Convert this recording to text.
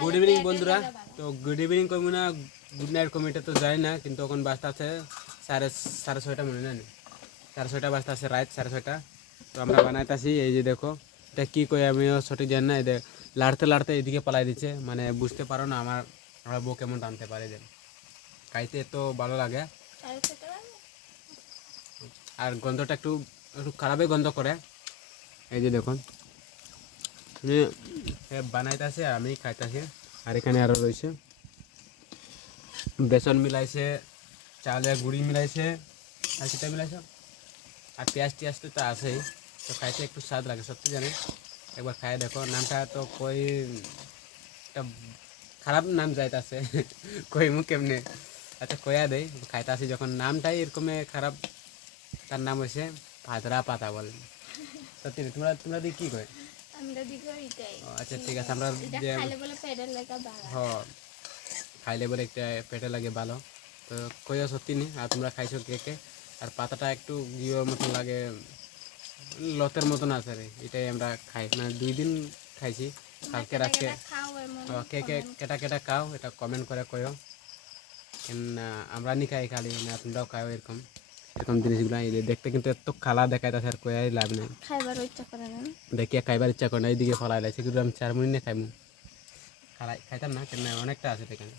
Good evening বন্ধুরা। তো good evening কমু না গুড নাইট কমিটা তো যাই না, কিন্তু এখন বাজতে আছে সাড়ে ছয়টা মনে নেই, 6:30 বাজতে আছে, রাত 6:30। তো আমরা বানাইতেছি, এই যে দেখো এটা কী কই আমিও সঠিক জানি না। এদের লাড়তে লাড়তে এদিকে পালাই দিচ্ছে, মানে বুঝতে পারো না আমার বউ কেমন টানতে পারে। যে খাইতে তো ভালো লাগে, আর গন্ধটা একটু একটু খারাপই গন্ধ করে। এই যে দেখুন বানাইতেছে আর আমি খাইতেছি। আর এখানে আরও রয়েছে বেসন মিলাইছে, চালের গুঁড়ি মিলাইছে, আর সেটা মিলাইছে, আর পেঁয়াজ টিয়াজ তো আছেই। তো খাইতে একটু স্বাদ লাগে সত্যি জানি, একবার খাই দেখো। নামটা তো কই একটা খারাপ নাম যাইতাছে কই মুখ কেমনে, আচ্ছা কয়া দেয় খাইতে আসি যখন। নামটাই এরকম খারাপ, তার নাম হয়েছে ভাদ্রা পাতা বলেন। সত্যি তোমরা তোমরা দিয়ে কী কয়? আচ্ছা ঠিক আছে, আমরা যে খাইলে বলে একটা পেটে লাগে ভালো। তো কইও সত্যি নেই। আর তোমরা খাইছো কে কে? আর পাতাটা একটু গিয়ের মতন লাগে, লতের মতন আছে রে। এটাই আমরা খাই, মানে 2 দিন খাইছি, কালকে রাখে। কে কে কেটা কেটা খাও এটা কমেন্ট করে কইও। কেন আমরা নি খাই খালি না, তোমরাও খাও এরকম এরকম জিনিসগুলো। দেখতে কিন্তু এত খালা দেখাইতেছে, আর কয়াই লাভ নেই। দেখিয়া খাইবার ইচ্ছা করে না, এইদিকে ফলাই লাগছে কিন্তু আমি 4 মিনিট খাইমু। খাইতাম না কেন, অনেকটা আছে এখানে।